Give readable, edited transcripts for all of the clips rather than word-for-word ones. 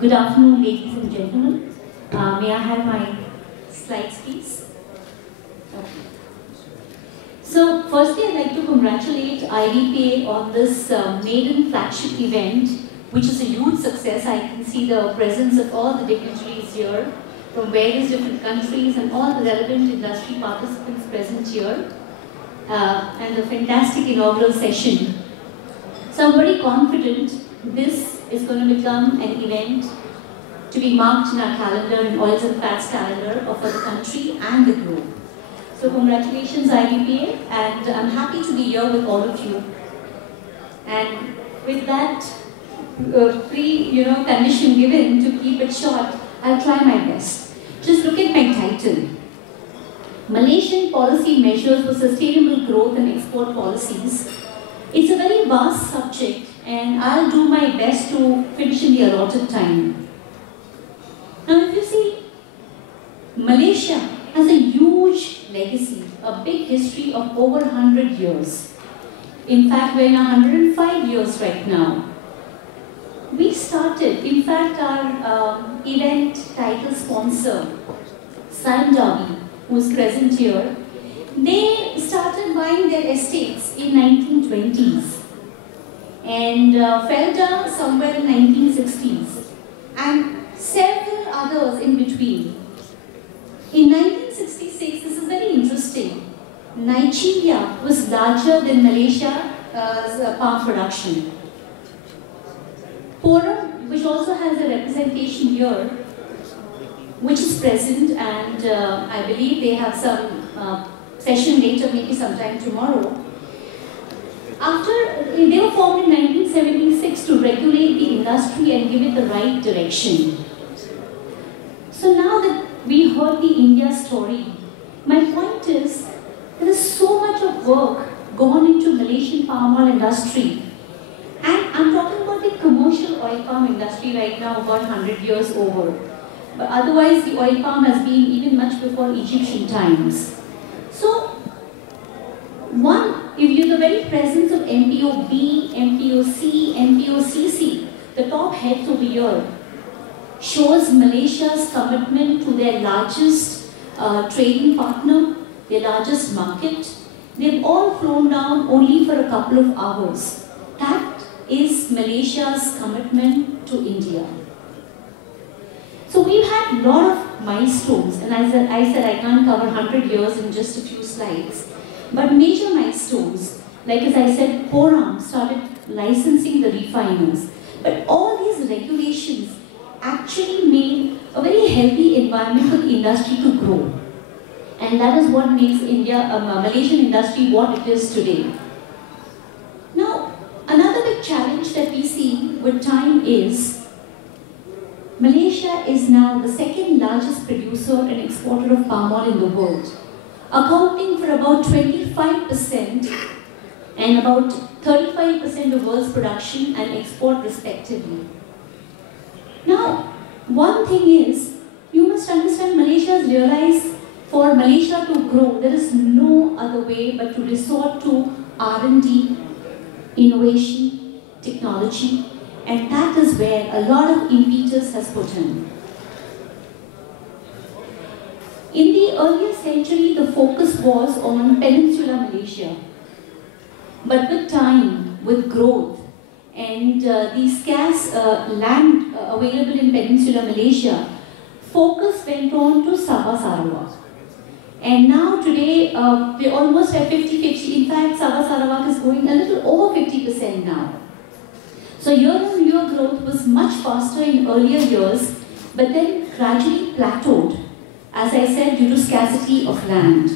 Good afternoon, ladies and gentlemen. May I have my slides, please? Okay. So, firstly, I'd like to congratulate IDPA on this maiden flagship event, which is a huge success. I can see the presence of all the dignitaries here from various different countries and all the relevant industry participants present here, and the fantastic inaugural session. So, I'm very confident this is going to become an event to be marked in our calendar, in Oils and Fats calendar for the country and the globe. So congratulations IDPA, and I'm happy to be here with all of you. And with that condition given to keep it short, I'll try my best. Just look at my title. Malaysian Policy Measures for Sustainable Growth and Export Policies. It's a very vast subject, and I'll do my best to finish in the allotted time. Now, if you see, Malaysia has a huge legacy, a big history of over 100 years. In fact, we're in 105 years right now. We started, in fact, our event title sponsor, Sandavi, who's present here, they started buying their estates in 1920s. And fell down somewhere in 1960s, and several others in between. In 1966, this is very interesting, Nigeria was larger than Malaysia's palm production. Porum, which also has a representation here, which is present, and I believe they have some session later, maybe sometime tomorrow. They were formed in 1976 to regulate the industry and give it the right direction. So now that we heard the India story, my point is, there is so much of work gone into Malaysian palm oil industry. And I'm talking about the commercial oil palm industry right now, about 100 years over. But otherwise, the oil palm has been even much before Egyptian times. So, the very presence of MPOB, MPOC, MPOCC, the top heads over here, shows Malaysia's commitment to their largest trading partner, their largest market. They've all flown down only for a couple of hours. That is Malaysia's commitment to India. So we've had a lot of milestones, and I said I can't cover 100 years in just a few slides. But major milestones, like as I said, Porum started licensing the refiners. But all these regulations actually made a very healthy environment for the industry to grow. And that is what makes Malaysian industry what it is today. Now, another big challenge that we see with time is Malaysia is now the second largest producer and exporter of palm oil in the world, accounting for about 25% and about 35% of world's production and export respectively. Now, one thing is, you must understand Malaysia has realized for Malaysia to grow, there is no other way but to resort to R&D, innovation, technology, and that is where a lot of impetus has put in. In the earlier century, the focus was on Peninsular Malaysia. But with time, with growth, and the scarce land available in Peninsular Malaysia, focus went on to Sabah Sarawak. And now today, we almost have 50-50. In fact, Sabah Sarawak is going a little over 50% now. So year-on-year growth was much faster in earlier years, but then gradually plateaued, as I said, due to scarcity of land.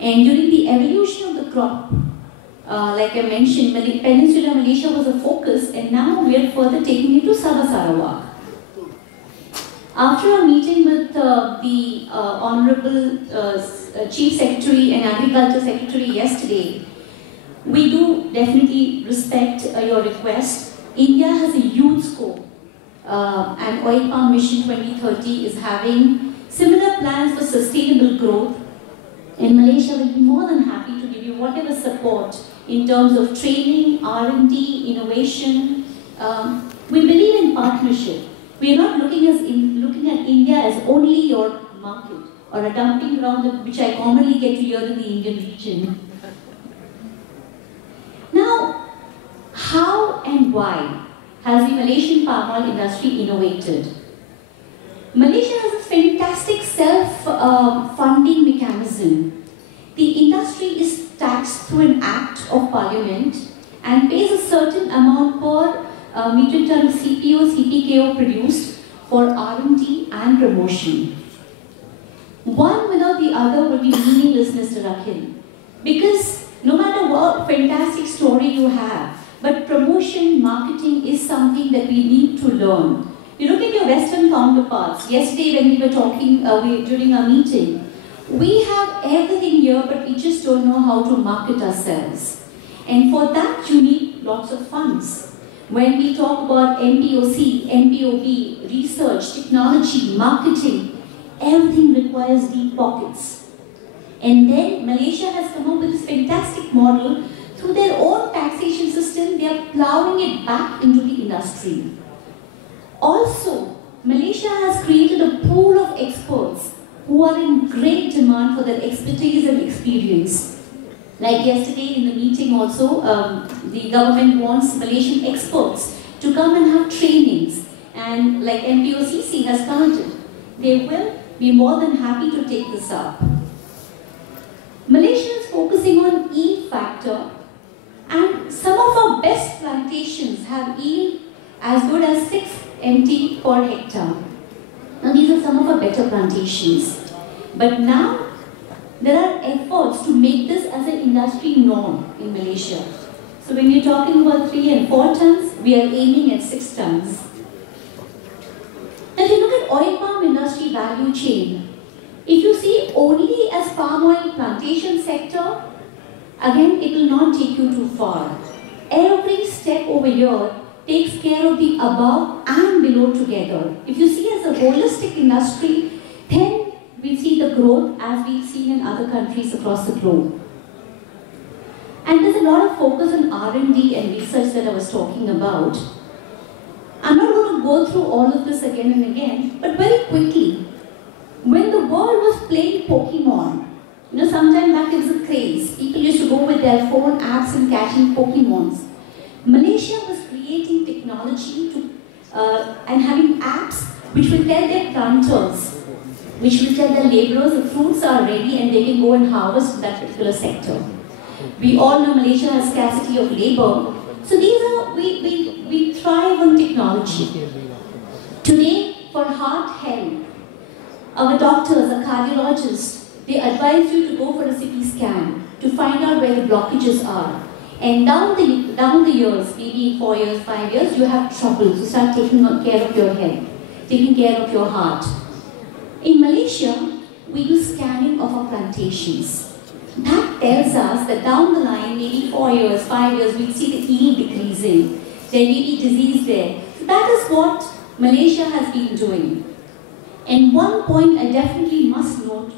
And during the evolution of the crop, like I mentioned, Peninsular Malaysia was a focus, and now we are further taking it to Sabah Sarawak. After a meeting with the Honorable Chief Secretary and Agriculture Secretary yesterday, we do definitely respect your request. India has a huge scope, and Oil Palm Mission 2030 is having similar plans for sustainable growth, and Malaysia will be more than happy to give you whatever support in terms of training, R&D, innovation. We believe in partnership. We are not looking at India as only your market or a dumping ground, which I commonly get to hear in the Indian region. Now, how and why has the Malaysian palm oil industry innovated? Malaysia has a fantastic self-funding mechanism. The industry is taxed through an act of parliament and pays a certain amount per metric ton of CPO, CPKO produced for R&D and promotion. One without the other would be meaningless, Mr. Akhil. Because no matter what fantastic story you have, but promotion, marketing is something that we need to learn. You look at your Western counterparts. Yesterday when we were talking during our meeting, we have everything here, but we just don't know how to market ourselves. And for that, you need lots of funds. When we talk about MPOC, MPOB, research, technology, marketing, everything requires deep pockets. And then Malaysia has come up with this fantastic model. Through their own taxation system, they are plowing it back into the industry. Also, Malaysia has created a pool of experts who are in great demand for their expertise and experience. Like yesterday in the meeting also, the government wants Malaysian experts to come and have trainings. And like MPOCC has started, they will be more than happy to take this up. Malaysia is focusing on yield factor, and some of our best plantations have yield as good as 6 MT per hectare. Now these are some of our better plantations. But now there are efforts to make this as an industry norm in Malaysia. So when you're talking about 3 and 4 tons, we are aiming at 6 tons. Now if you look at oil palm industry value chain, if you see only as palm oil plantation sector, again it will not take you too far. Every step over here takes care of the above and below together. If you see as a holistic industry, then we see the growth as we've seen in other countries across the globe. And there's a lot of focus on R&D and research that I was talking about. I'm not going to go through all of this again and again, but very quickly, when the world was playing Pokemon, sometime back it was a craze. People used to go with their phone apps and catching Pokemons. Malaysia was creating technology and having apps which will tell their planters, which will tell their laborers the fruits are ready and they can go and harvest that particular sector. We all know Malaysia has scarcity of labor, so these are we thrive on technology. Today, for heart health, our doctors, our cardiologists, they advise you to go for a CT scan to find out where the blockages are. And down the years, maybe 4 years, 5 years, you have trouble. So start taking care of your health, taking care of your heart. In Malaysia, we do scanning of our plantations. That tells us that down the line, maybe 4 years, 5 years, we see the yield decreasing. There may be disease there. So that is what Malaysia has been doing. And one point I definitely must note,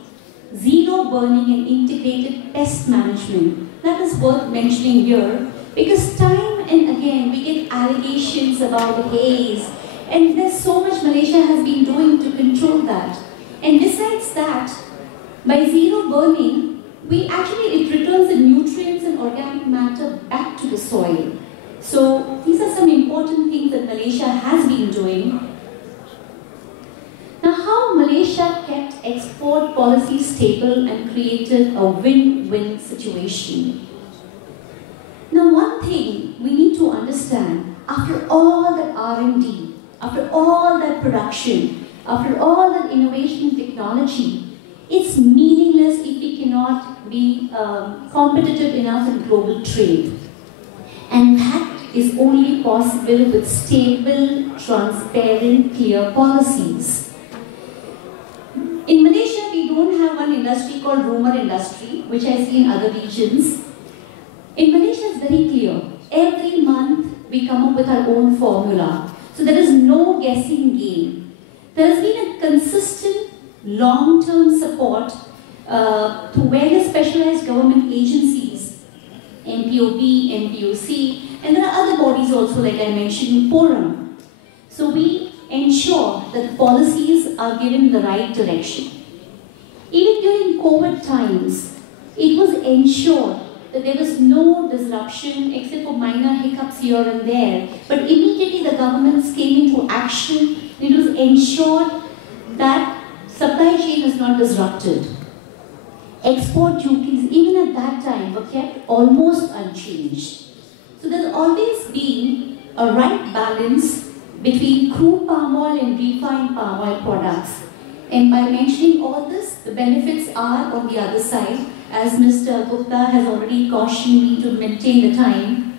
zero burning and integrated pest management. That is worth mentioning here, because time and again we get allegations about haze, and there's so much Malaysia has been doing to control that. And besides that, by zero burning, it returns the nutrients and organic matter back to the soil. So these are some important things that Malaysia has been doing. Now, how Malaysia kept export policy stable and created a win-win situation. Now, one thing we need to understand, after all that R&D, after all that production, after all that innovation and technology, it's meaningless if we cannot be competitive enough in global trade. And that is only possible with stable, transparent, clear policies. In Malaysia, we don't have one industry called rumor industry, which I see in other regions. In Malaysia, it's very clear. Every month, we come up with our own formula. So there is no guessing game. There has been a consistent, long-term support to various specialized government agencies, MPOB, MPOC, and there are other bodies also, like I mentioned, Forum. So we ensure that the policies are given in the right direction. Even during COVID times, it was ensured that there was no disruption except for minor hiccups here and there. But immediately the governments came into action. It was ensured that supply chain is not disrupted. Export duties, even at that time, were kept almost unchanged. So there's always been a right balance between crude palm oil and refined palm oil products. And by mentioning all this, the benefits are on the other side. As Mr. Gupta has already cautioned me to maintain the time,